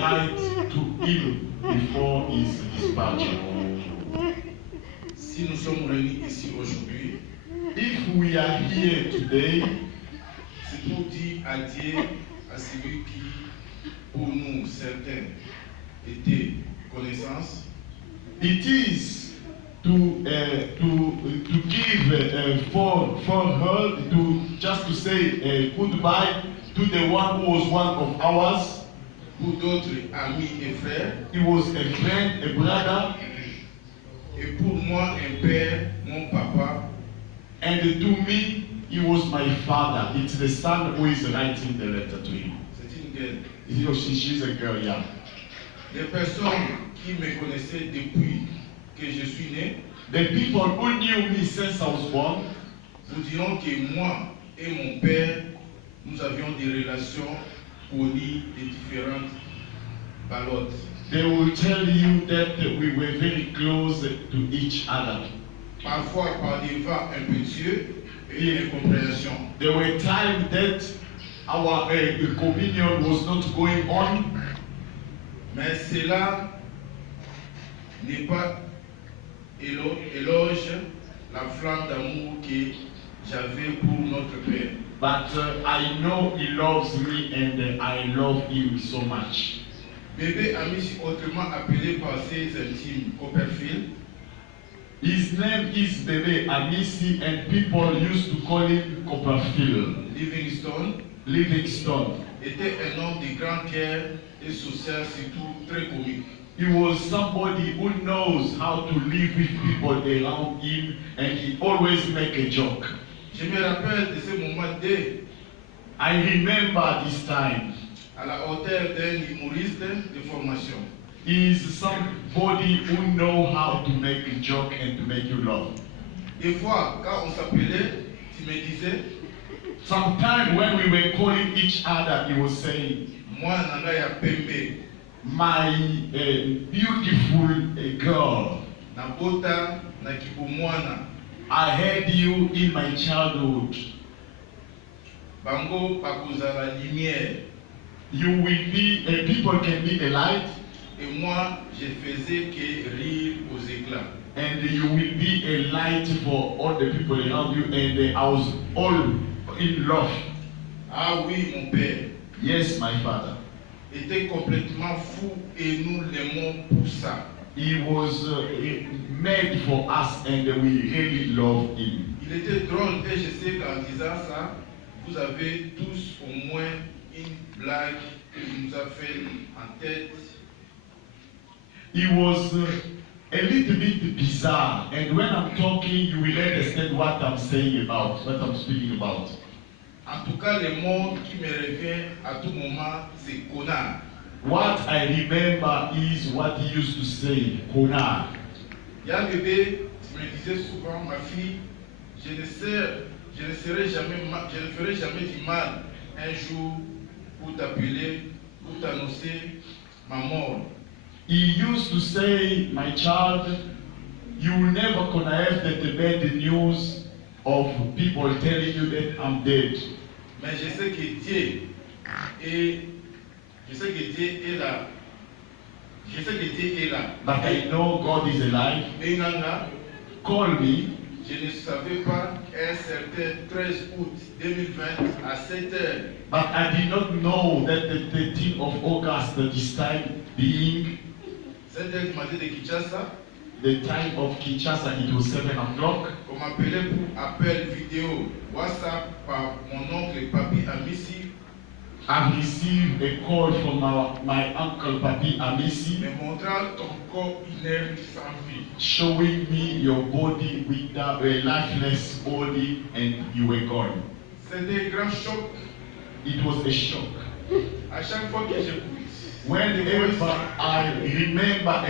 write to him before his departure. Si nous sommes réunis ici aujourd'hui, If we are here today, c'est pour dire adieu à celui qui, pour nous, certains, était connaissance. it is to give for her to say goodbye to the one who was one of ours. Pour d'autres amis et frères, He was a friend, a brother, et pour moi un père, mon papa, and to me, he was my father. It's the son who is writing the letter to him. c'est une gueule. He or she's a girl, yeah. Les personnes qui me connaissaient depuis que je suis né The people who knew me since I was born, vous diront que moi et mon père, nous avions des relations polies et différentes balottes. they will tell you that we were very close to each other. Parfois par des vents impétueux et incompréhension. There were times that our communion was not going on, Mais cela n'est pas éloge la flamme d'amour que j'avais pour notre Père. but I know he loves me and I love him so much. Bébé Amici, autrement appelé par ses intimes Copperfield, His name is Bebe Amisi and people used to call him Copperfield. Livingstone. était un homme de grand cœur et social, surtout très comique. He was somebody who knows how to live with people around him and he always make a joke. Je me rappelle de ce moment dès I remember this time. à la hauteur d'un humoriste de formation. He is somebody who know how to make a joke and to make you laugh. Des fois, quand on s'appelait, tu me disais, Sometimes when we were calling each other, he was saying, moi nanga ya pembe, my beautiful girl, na bota na kibomwana, I had you in my childhood. bango pakozala lumière. You will be, people can be a light, Et moi, je faisais que rire aux éclats. and you will be a light for all the people around you, and I was all in love. Ah oui, mon père Yes, my father. était complètement fou et nous l'aimons pour ça. He was made for us, and we really love him. Il était drôle et je sais qu'en disant ça, vous avez tous au moins une blague qu'il nous a fait en tête. He was a little bit bizarre, and when I'm talking, you will understand what I'm saying about, what I'm speaking about. En tout cas, le mot qui me revient à tout moment, c'est connard. What I remember is what he used to say, connard. Il y a un bébé, tu me disais souvent, ma fille, je ne ferai jamais du mal un jour pour t'appeler, pour t'annoncer ma mort. He used to say, my child, you will never gonna have the bad news of people telling you that I'm dead. Mais je sais que Dieu est, là. Je sais que Dieu est là. But I know God is alive. Benanga, Call me. je ne savais pas un certain 13 août 2020 à 7 heures. But I did not know that the 13th of August, this time being 7 heures du matin de Kinshasa, the time of Kinshasa, it was 7 o'clock. on m'appelait pour appel vidéo WhatsApp par mon oncle Papi Amici, I've received a call from my uncle Papi Amisi, me montrant ton corps inerte sans vie. showing me your body without a lifeless body, and you were gone. C'était un grand choc. It was a shock. À chaque fois que j'écoute, Whenever I remember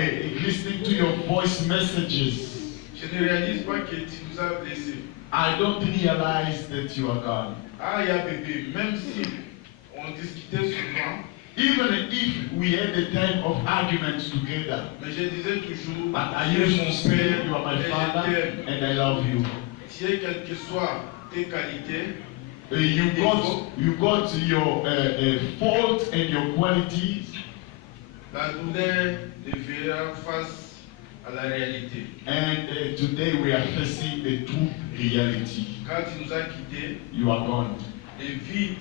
listening to your voice messages, je ne réalise pas que tu nous as blessés. I don't realize that you are gone. Ah, ya bébé, même si on discutait souvent, Even if we had a time of arguments together, mais je disais toujours, but I tu es used mon to say père you are my et je father t'aime. and I love you. Tu es quelles que soient tes qualités, You got your fault and your qualities. La douleur devra face à la réalité. And today we are facing the true reality. Quand tu nous as quittés, You are gone. le vide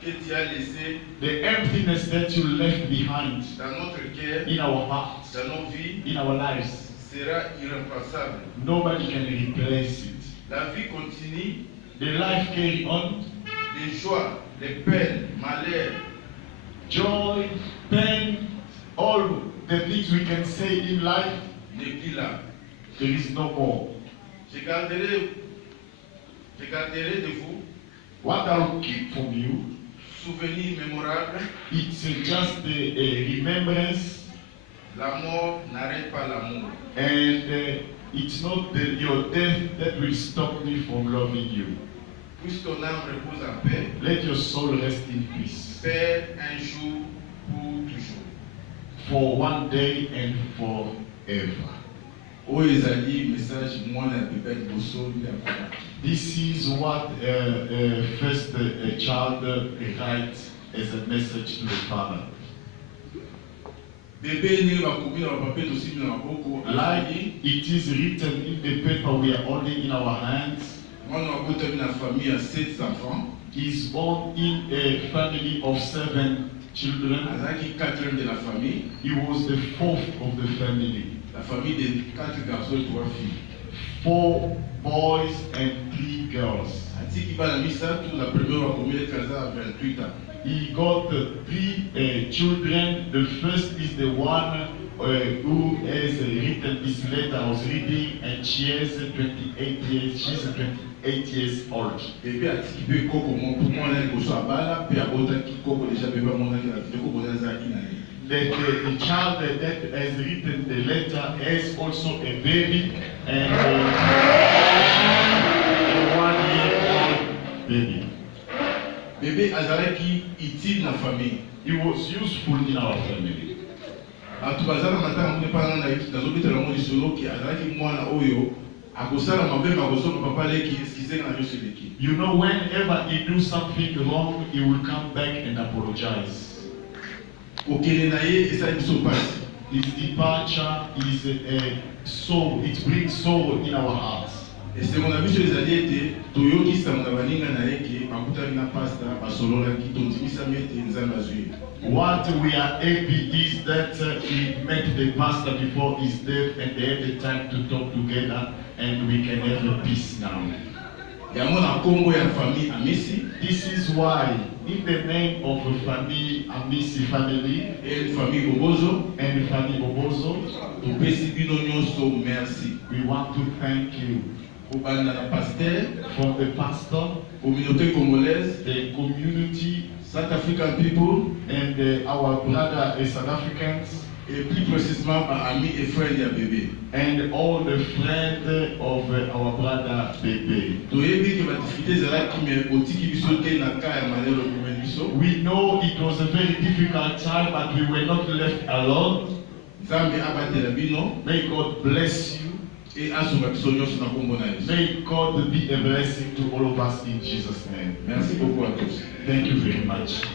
que tu as laissé The emptiness that you left behind dans notre cœur, in our hearts, dans nos vies, in our lives, sera irremplaçable. nobody can replace it. La vie continue, The life carry on. les joies, les peines, malheurs, Joy, pain, all the things we can say in life, n'est plus là. there is no more. Je garderai de vous What I'll keep from you, souvenirs mémorables. it's just a remembrance, La mort n'arrête pas l'amour. and it's not your death that will stop me from loving you. Puisse ton âme repose en paix. Let your soul rest in peace Père, un jour pour toujours. for one day and forever. Oyo ezali message mwana ya bebe liboso ya papa. This is what first a child writes as a message to the father. Bébé ndenge bakomi na bapapier tosimbi na maboko Like alaki it is written in the paper we are holding in our hands, mwana wakotami na famille ya 7 enfants. is born in a family of 7 children. Azalaki 4e de la famille. He was the fourth of the family. La famille de 4 garçons et 3 filles. 4 boys and 3 girls. Atiki bana misato na premier wakomi ete aza 28 ans. He got 3 children. The first is the one who has written this letter I was reading, and she has 28 years. She's 28 years old. Bébé atiki pe koko moko mwana liboso abala pe abotaki koko deja bébé amonaki na video koko azalaki na ye. That the child that has written the letter has also a baby and a 1-year-old baby. Bébé azalaki utile na famille. He was useful in our family. Bato bazala matanga mune pana na nazobetela ngo lisolo ki azalaki mwana oyo akosala mabe makosoka papa leki eskize na nyonso eleki. You know, whenever he do something wrong, he will come back and apologize. Okende na ye esali biso pasi. His departure is a sorrow. It brings sorrow in our hearts. Esengo na biso ezali ete toyokisa na baninga na ye ke bakutaki na pasta basololaki tondimisami ete nzambe azwi. What we are happy is that he met the pastor before his death and they had the time to talk together and we can have a peace now. Yango na kombo ya famille Amisi. This is why, in the name of the family Amisi family Et famille Bobozo, and family Bobozo, topesi bino nyonso merci. we want to thank you Kobanda na pasteur, from the pastor, communauté congolaise, the community, South African people, and our brother South Africans, et plus précisément par amis et frères ya bébé. and all the friends of our brother Bebe. Toyebi ke ba difficulté ezalaki mais otiki biso te na ka ya malelo komeli biso. We know it was a very difficult time, but we were not left alone. Nzambe abatela bino May God bless you. et asunga biso nyonso na kombo na Yesu. May God be a blessing to all of us in Jesus' name. Merci beaucoup à tous. Thank you very much.